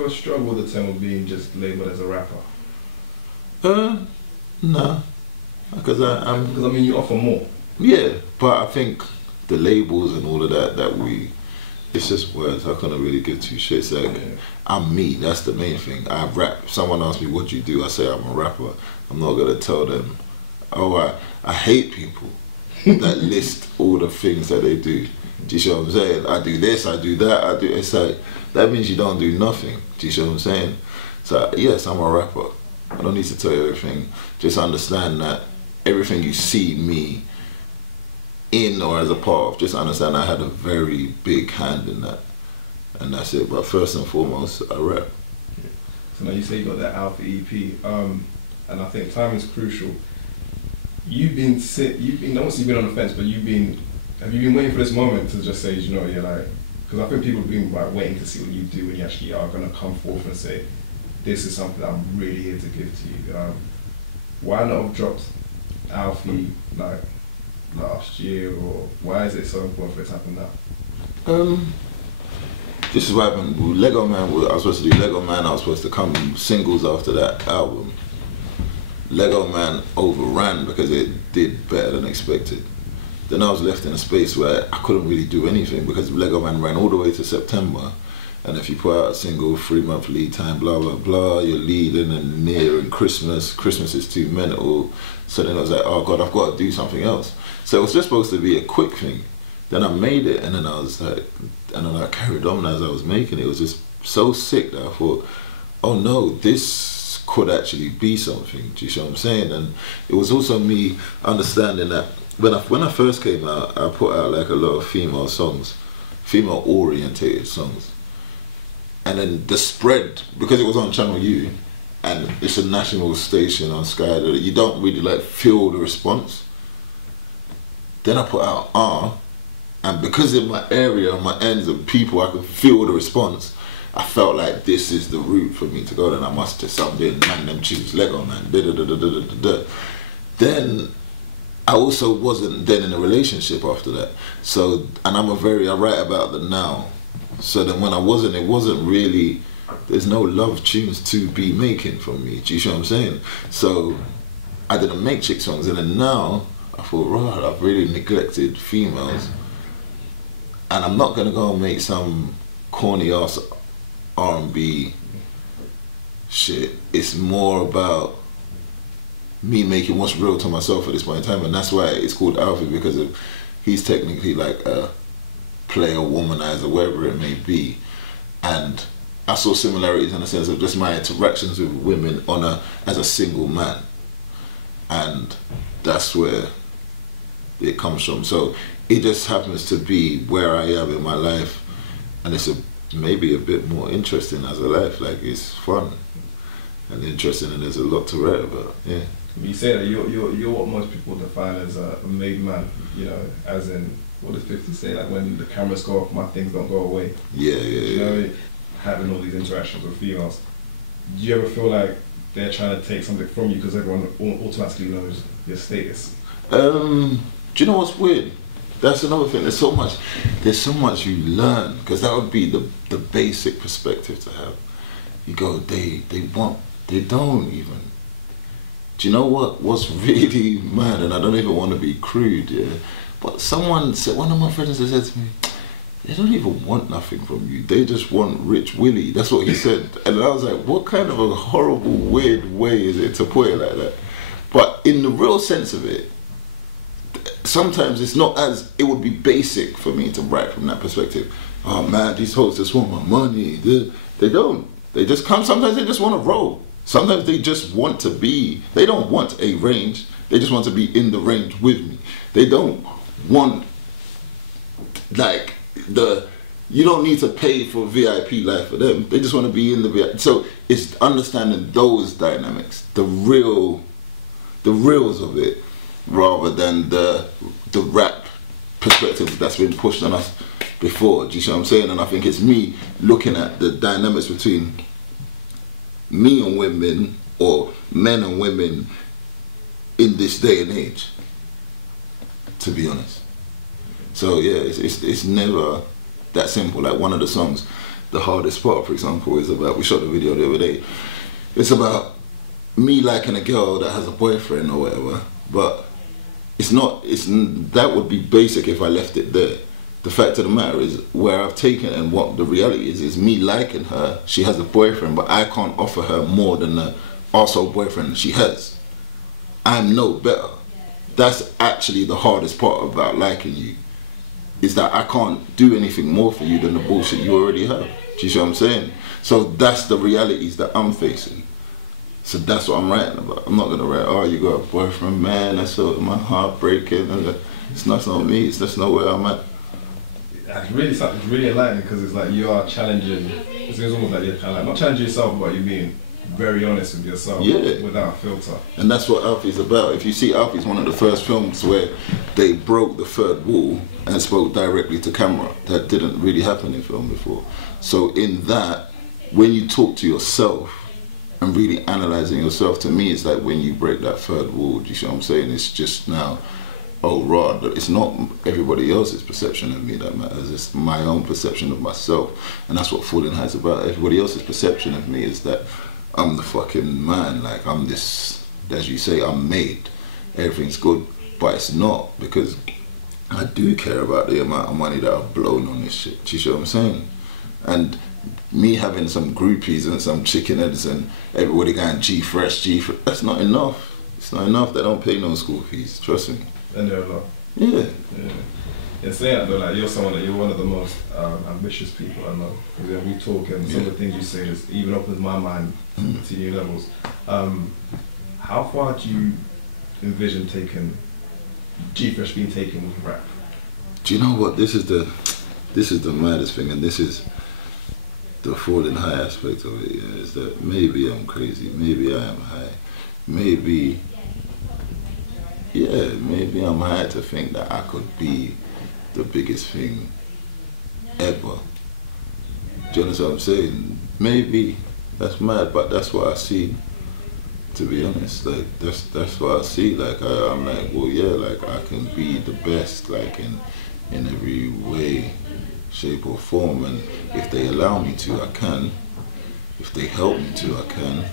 ever struggle with the term of being just labelled as a rapper? No, because I mean you offer more. Yeah, but I think the labels and all of that it's just words. I couldn't really give two shits. Like, I'm me, that's the main thing. I rap. If someone asks me what do you do, I say I'm a rapper. I'm not gonna tell them, oh, I hate people that list all the things that they do. Do you see what I'm saying? I do this, I do that, it's like, that means you don't do nothing. Do you see what I'm saying? So yes, I'm a rapper. I don't need to tell you everything. Just understand that everything you see me in or as a part of, just understand I had a very big hand in that. And that's it. But first and foremost, I rap. So now you say you got that Alpha EP, and I think time is crucial. You've been obviously you've been on the fence, but have you been waiting for this moment to just say, you know, you're like, because I think people have been like waiting to see what you do when you actually are going to come forth and say, this is something I'm really here to give to you. Why not have dropped Alfie like last year, or why is it so important for it to happen now? This is what happened with Lego Man. I was supposed to do Lego Man. I was supposed to come singles after that album. Lego Man overran because it did better than expected. Then I was left in a space where I couldn't really do anything because Lego Man ran all the way to September. And if you put out a single, 3-month lead time, blah, blah, blah, you're leading and nearing Christmas. Christmas is too mental. So then I was like, oh God, I've got to do something else. So it was just supposed to be a quick thing. Then I made it, and then I was like, and then I carried on as I was making it. It was just so sick that I thought, oh no, this could actually be something. Do you see what I'm saying? And it was also me understanding that when I first came out, I put out like a lot of female songs, female orientated songs. And then the spread, because it was on Channel U, and it's a national station on Sky, you don't really like feel the response. Then I put out R, and because in my area, my ends and people, I could feel the response. I felt like this is the route for me to go. Then I must just start doing man them tunes, Lego Man, da da da da da da da. Then I also wasn't then in a relationship after that. So, and I write about the now. So then when I wasn't, it wasn't really, there's no love tunes to be making from me. Do you see what I'm saying? So I didn't make chick songs, and then now I thought, right, I've really neglected females, and I'm not gonna go and make some corny ass R&B shit. It's more about me making what's real to myself at this point in time, and that's why it's called Alfie, because he's technically like a player, womanizer, whatever it may be. And I saw similarities in the sense of just my interactions with women as a single man, and that's where it comes from. So it just happens to be where I am in my life, and it's maybe a bit more interesting as a life. Like, it's fun and interesting, and there's a lot to write about. Yeah. You say that you're what most people define as a made man, you know, as in, what does 50 say, like when the cameras go off, my things don't go away. Yeah. You know, having all these interactions with females. Do you ever feel like they're trying to take something from you because everyone automatically knows your status? Do you know what's weird? That's another thing. There's so much you learn, because that would be the basic perspective to have. You go, they don't even. Do you know what's really mad? And I don't even want to be crude, yeah. But someone said, one of my friends said to me, they don't even want nothing from you. They just want Rich Willie. That's what he said. And I was like, what kind of a horrible, weird way is it to put it like that? But in the real sense of it, sometimes it's not as, it would be basic for me to write from that perspective. Oh man, these hoes just want my money. They don't. They just come, sometimes they just want to roll. Sometimes they just want to be, they don't want a range. They just want to be in the range with me. They don't want, like, you don't need to pay for VIP life for them. They just want to be in the VIP. So it's understanding those dynamics, the reals of it, rather than the rap perspective that's been pushed on us before. Do you see what I'm saying? And I think it's me looking at the dynamics between me and women, or men and women in this day and age, to be honest. So yeah, it's never that simple. Like one of the songs, the hardest part, for example, is about, we shot the video the other day, it's about me liking a girl that has a boyfriend or whatever, but it's not, that would be basic if I left it there. The fact of the matter is, where I've taken it and what the reality is me liking her, she has a boyfriend, but I can't offer her more than the also boyfriend she has. I'm no better. That's actually the hardest part about liking you, is that I can't do anything more for you than the bullshit you already have. Do you see what I'm saying? So that's the realities that I'm facing. So that's what I'm writing about. I'm not gonna write, oh, you got a boyfriend, man, that's so my heart breaking. It's not me, it's just not where I'm at. It's really enlightening, because it's like you are challenging, it's almost like you're kind of like, not challenging yourself, but you're being very honest with yourself, without a filter. And that's what Alfie's about. If you see, Alfie's one of the first films where they broke the third wall and spoke directly to camera. That didn't really happen in film before. So in that, when you talk to yourself and really analysing yourself, to me it's like when you break that third wall. Do you see what I'm saying? It's just now, oh right, it's not everybody else's perception of me that matters, it's my own perception of myself. And that's what Falling High is about. Everybody else's perception of me is that I'm the fucking man, like I'm this, as you say, I'm made, everything's good, but it's not, because I do care about the amount of money that I've blown on this shit. Do you see what I'm saying? And me having some groupies and some chicken heads and everybody going G-Fresh, that's not enough. It's not enough. They don't pay no school fees, trust me. And they're a lot. Yeah. Yeah, saying that though, like you're one of the most ambitious people I know. Because we talk and some of the things you say just even opens my mind to new levels. How far do you envision taking G-Fresh being taken with rap? Do you know what? This is the maddest thing, and this is the Falling High aspect of it. Yeah, is that maybe I'm crazy, maybe I am high, maybe I'm high to think that I could be the biggest thing ever. Do you understand what I'm saying? Maybe that's mad, but that's what I see. To be honest, like that's what I see. Like I'm like, well, yeah, like I can be the best, like in every way, shape or form, and if they allow me to, I can. If they help me to, I can.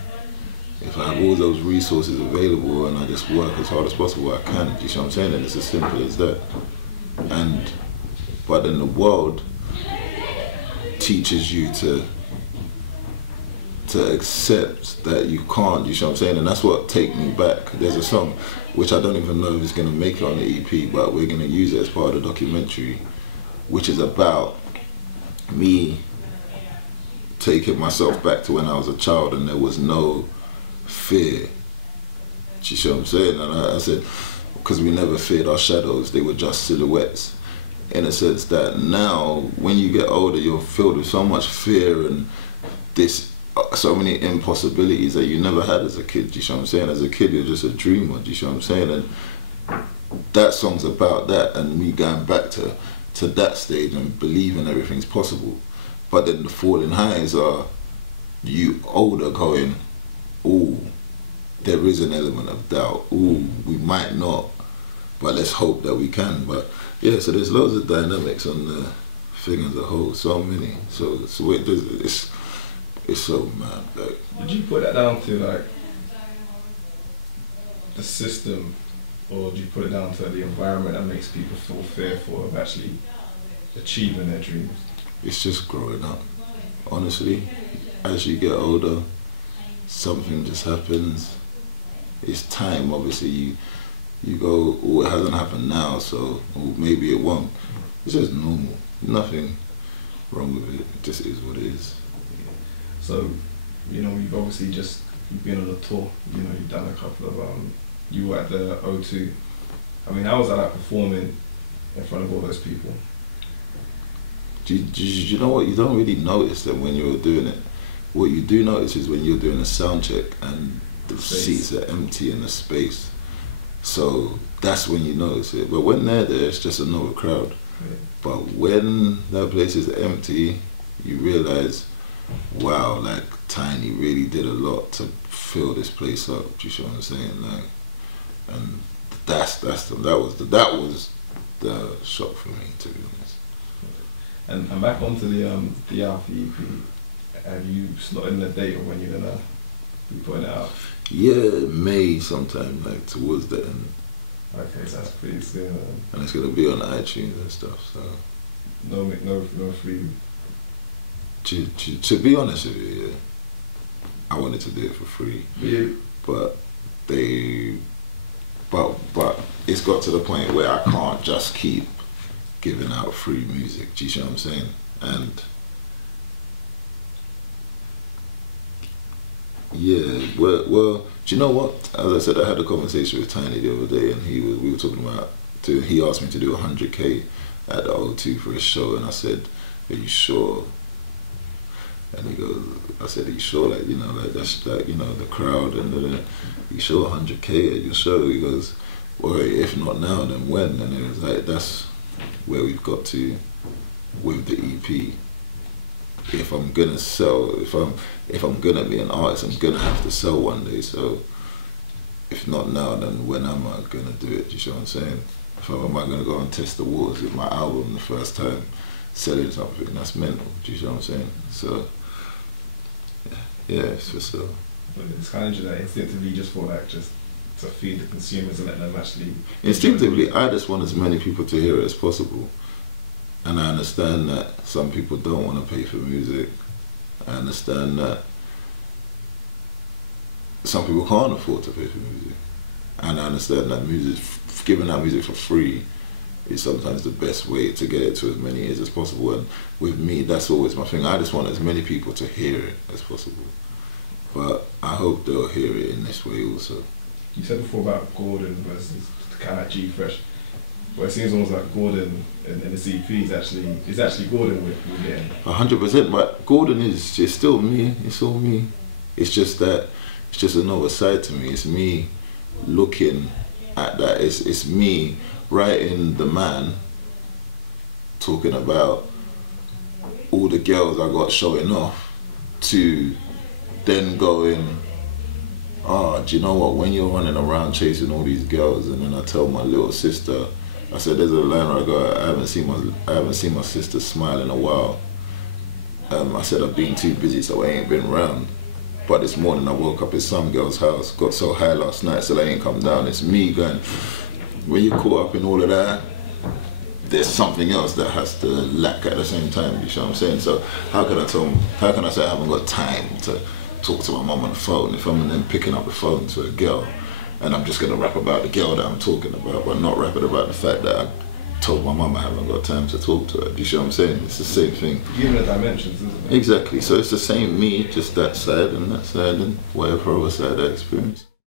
If I have all those resources available and I just work as hard as possible, I can. Do you see what I'm saying? And it's as simple as that. But then the world teaches you to accept that you can't. Do you see what I'm saying? And that's what Take Me Back. There's a song which I don't even know if it's going to make it on the EP, but we're going to use it as part of the documentary, which is about me taking myself back to when I was a child and there was no fear. Do you see what I'm saying? And I said, because we never feared our shadows, they were just silhouettes. In a sense that now, when you get older, you're filled with so much fear and so many impossibilities that you never had as a kid. Do you see what I'm saying? As a kid, you're just a dreamer. Do you see what I'm saying? And that song's about that, and me going back to that stage and believing everything's possible. But then the Falling Highs are you older going, ooh, there is an element of doubt. Ooh, we might not, but let's hope that we can. But yeah, so there's loads of dynamics on the thing as a whole, so many. So it's so mad. Like, would you put that down to like the system, or do you put it down to the environment that makes people feel fearful of actually achieving their dreams? It's just growing up. Honestly, as you get older, something just happens. It's time, obviously. You go, oh, it hasn't happened now, so maybe it won't. It's just normal. Nothing wrong with it. It just is what it is. So, you've obviously you've been on a tour. You've done a couple of you were at the O2. I mean, how was that like performing in front of all those people? Do you know what? You don't really notice that when you're doing it. What you do notice is when you're doing a sound check and the seats are empty in the space. So that's when you notice it. But when they're there, it's just another crowd. Yeah. But when that place is empty, you realize, wow, like Tiny really did a lot to fill this place up. Do you see what I'm saying? Like, and that was the shock for me, to be honest. And back onto the Alpha EP. Have you slotted in a date of when you're gonna be putting it out? Yeah, May sometime, like towards the end. Okay, so that's pretty soon. And it's gonna be on iTunes and stuff. So no free. To be honest with you, yeah, I wanted to do it for free, Yeah. but it's got to the point where I can't just keep giving out free music. Do you see what I'm saying? And yeah, well, do you know what? As I said, I had a conversation with Tiny the other day, and we were talking about. He asked me to do 100K at the O2 for a show, and I said, "Are you sure?" And he goes, I said, "Are you sure? Like, you know, like that's like, you know, the crowd and you sure 100K at your show?" He goes, "Well, if not now, then when?" And it was like, that's where we've got to with the EP. If I'm gonna sell, if I'm gonna be an artist, I'm gonna have to sell one day. So if not now, then when am I gonna do it? Do you see what I'm saying? Am I gonna go and test the waters with my album the first time, selling something? That's mental. Do you see what I'm saying? So yeah, it's for sale. But it's kind of just that instinctively, just for like just to feed the consumers and let them actually. Instinctively, I just want as many people to hear it as possible. And I understand that some people don't want to pay for music. I understand that some people can't afford to pay for music. And I understand that giving out music for free is sometimes the best way to get it to as many ears as possible. And with me, that's always my thing. I just want as many people to hear it as possible. But I hope they'll hear it in this way also. You said before about Gordon versus kind of like G Fresh. But it seems almost like Gordon in the CP is actually Gordon we're getting. 100%, but Gordon is it's still me. It's all me. It's just that it's just another side to me. It's me looking at that. It's me writing the man, talking about all the girls I got showing off, to then going, "Oh, do you know what? When you're running around chasing all these girls," and then I tell my little sister, I said, there's a line where I go, I haven't seen my sister smile in a while. I said, I've been too busy, so I ain't been around. But this morning I woke up at some girl's house, got so high last night, so they ain't come down. It's me going, when you're caught up in all of that, there's something else that has to lack at the same time, you know what I'm saying? So how can I say I haven't got time to talk to my mum on the phone if I'm then picking up the phone to a girl and I'm just gonna rap about the girl that I'm talking about, but not rapping about the fact that I told my mum I haven't got time to talk to her. Do you see what I'm saying? It's the same thing. Given the dimensions, isn't it? Exactly. So it's the same me, just that side and whatever other side I experience.